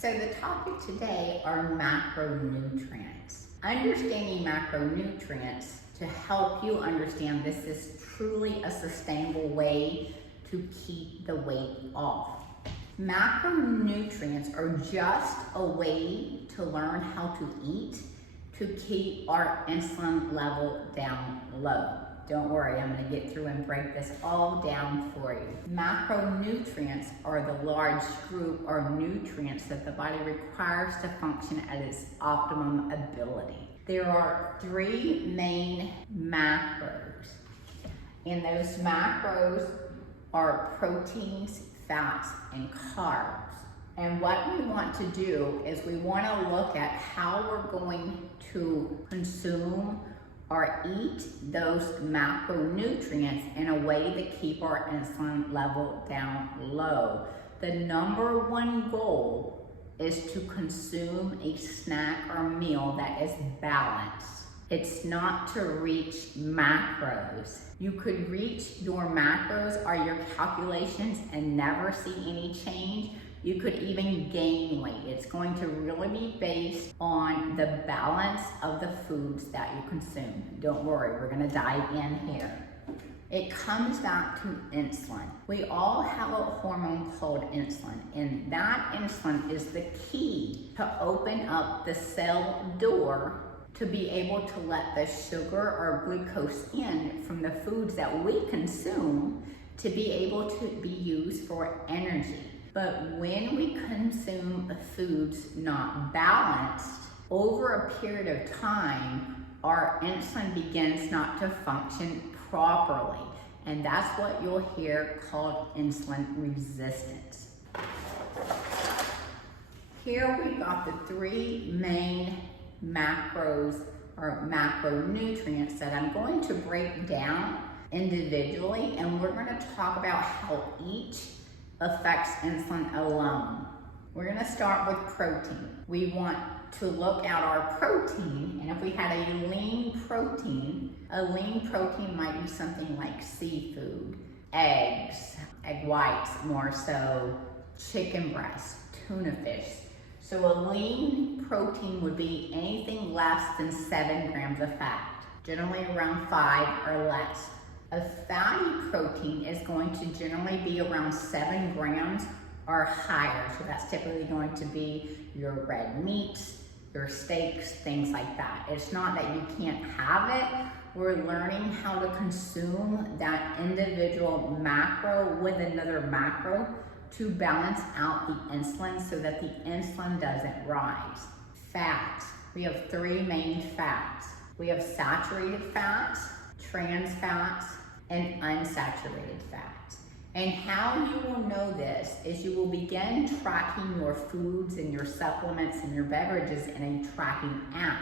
So the topic today are macronutrients. Understanding macronutrients to help you understand this is truly a sustainable way to keep the weight off. Macronutrients are just a way to learn how to eat to keep our insulin level down low. Don't worry, I'm going to get through and break this all down for you. Macronutrients are the large group of nutrients that the body requires to function at its optimum ability. There are three main macros, and those macros are proteins, fats, and carbs. And what we want to do is we want to look at how we're going to consume or eat those macronutrients in a way to keep our insulin level down low. The number one goal is to consume a snack or meal that is balanced. It's not to reach macros. You could reach your macros or your calculations and never see any change. You could even gain weight. It's going to really be based on the balance of the foods that you consume. Don't worry, we're gonna dive in here. It comes back to insulin. We all have a hormone called insulin, and that insulin is the key to open up the cell door to be able to let the sugar or glucose in from the foods that we consume to be able to be used for energy. But when we consume foods not balanced, over a period of time, our insulin begins not to function properly. And that's what you'll hear called insulin resistance. Here we've got the three main macros or macronutrients that I'm going to break down individually, and we're going to talk about how each affects insulin alone. We're going to start with protein. We want to look at our protein, and if we had a lean protein might be something like seafood, eggs, egg whites more so, chicken breast, tuna fish. So a lean protein would be anything less than 7 grams of fat, generally around 5 or less. A fatty protein is going to generally be around 7 grams or higher. So that's typically going to be your red meats, your steaks, things like that. It's not that you can't have it. We're learning how to consume that individual macro with another macro to balance out the insulin so that the insulin doesn't rise. Fats. We have 3 main fats. We have saturated fats, trans fats, and unsaturated fats. And how you will know this is you will begin tracking your foods and your supplements and your beverages in a tracking app.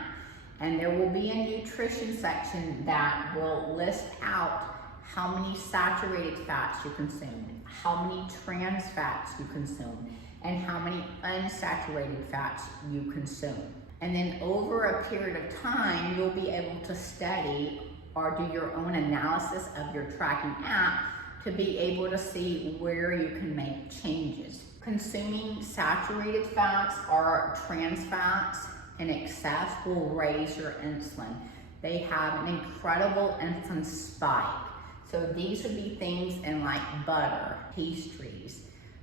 And there will be a nutrition section that will list out how many saturated fats you consume, how many trans fats you consume, and how many unsaturated fats you consume. And then over a period of time, you'll be able to study or do your own analysis of your tracking app to be able to see where you can make changes. Consuming saturated fats or trans fats in excess will raise your insulin. They have an incredible insulin spike. So these would be things in like butter, pastries,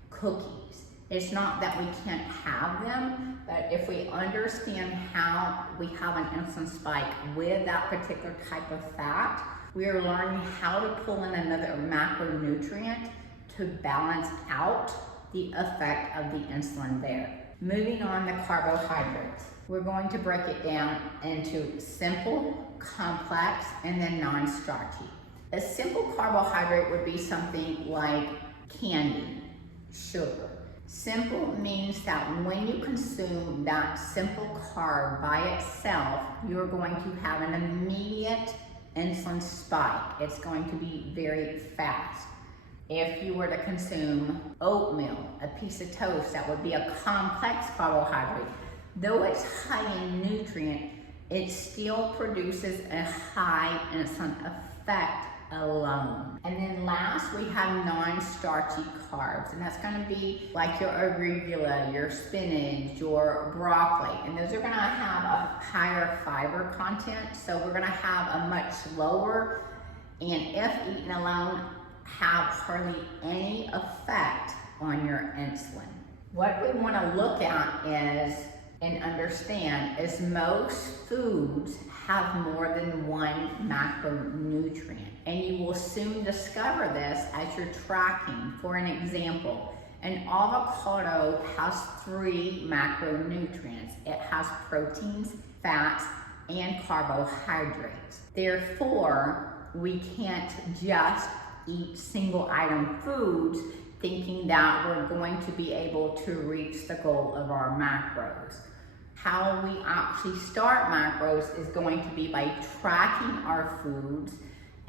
cookies. It's not that we can't have them, but if we understand how we have an insulin spike with that particular type of fat, we are learning how to pull in another macronutrient to balance out the effect of the insulin there. Moving on to carbohydrates. We're going to break it down into simple, complex, and then non-starchy. A simple carbohydrate would be something like candy, sugar. Simple means that when you consume that simple carb by itself, you're going to have an immediate insulin spike. It's going to be very fast. If you were to consume oatmeal, a piece of toast, that would be a complex carbohydrate. Though it's high in nutrient, it still produces a high insulin effect alone. And then last, we have non-starchy carbs, and that's going to be like your arugula, your spinach, your broccoli, and those are going to have a higher fiber content, so we're going to have a much lower, and if eaten alone, have hardly any effect on your insulin. What we want to look at is and understand is most foods have more than one macronutrient, and you will soon discover this as you're tracking. For an example, an avocado has 3 macronutrients. It has proteins, fats, and carbohydrates. Therefore, we can't just eat single item foods thinking that we're going to be able to reach the goal of our macros. How we actually start macros is going to be by tracking our foods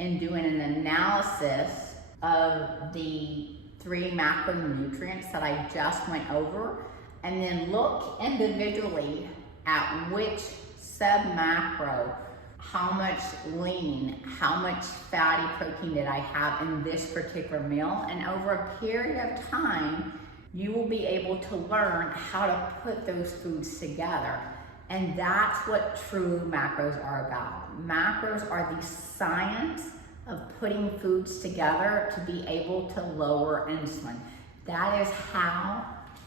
and doing an analysis of the 3 macronutrients that I just went over, and then look individually at which sub-macro, how much lean, how much fatty protein did I have in this particular meal, and over a period of time, you will be able to learn how to put those foods together. And that's what true macros are about. Macros are the science of putting foods together to be able to lower insulin. That is how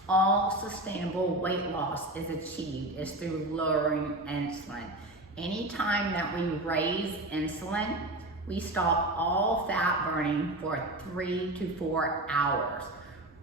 all sustainable weight loss is achieved, is through lowering insulin. Anytime that we raise insulin, we stop all fat burning for 3 to 4 hours,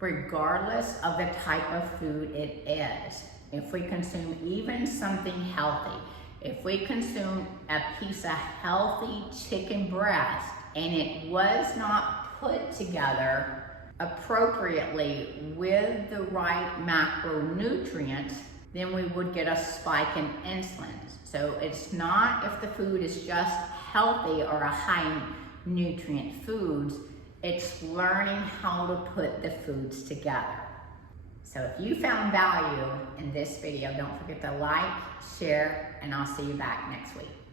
regardless of the type of food it is. If we consume even something healthy, if we consume a piece of healthy chicken breast and it was not put together appropriately with the right macronutrients, then we would get a spike in insulin. So it's not if the food is just healthy or a high nutrient foods, it's learning how to put the foods together. So if you found value in this video, don't forget to like, share, and I'll see you back next week.